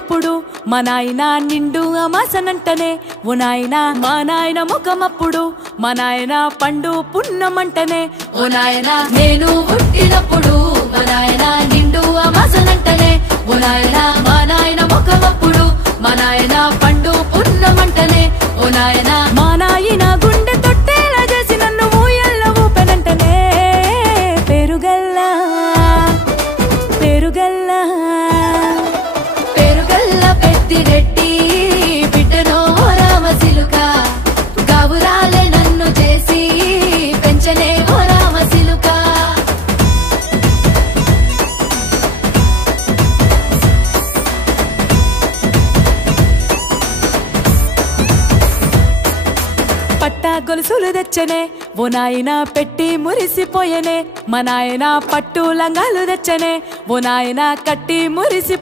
పుట్టినప్పుడు మా నాయన నిండు అమాసనంటనే ఓ నాయన మా నాయన ముఖమప్పుడు మా నాయన పండు పున్నమంటనే ఓ నాయన నేను పుట్టినప్పుడు మా నాయన నిండు అమాసనంటనే ఓ నాయన మా నాయన ముఖమప్పుడు మా నాయన పండు పున్నమంటనే ఓ నాయన మా నాయన గుండె తొట్టేలా చేసి నన్ను ఊయల్ల ఊపెనంటనే పెరుగల్లా పెరుగల్లా పెరుగల్ల పెద్దిరెడ్డి బిడ్డనో రామసిలుక గావురాలే నన్ను చేసి పెంచనే ఓ రామసిలుక పట్టా గొలుసులు తెచ్చనే ఓ నాయన పెట్టి మురిసిపోయనే మా నాయన పట్టు లంగాలు తెచ్చనే ఓ నాయన కట్టి మురిసి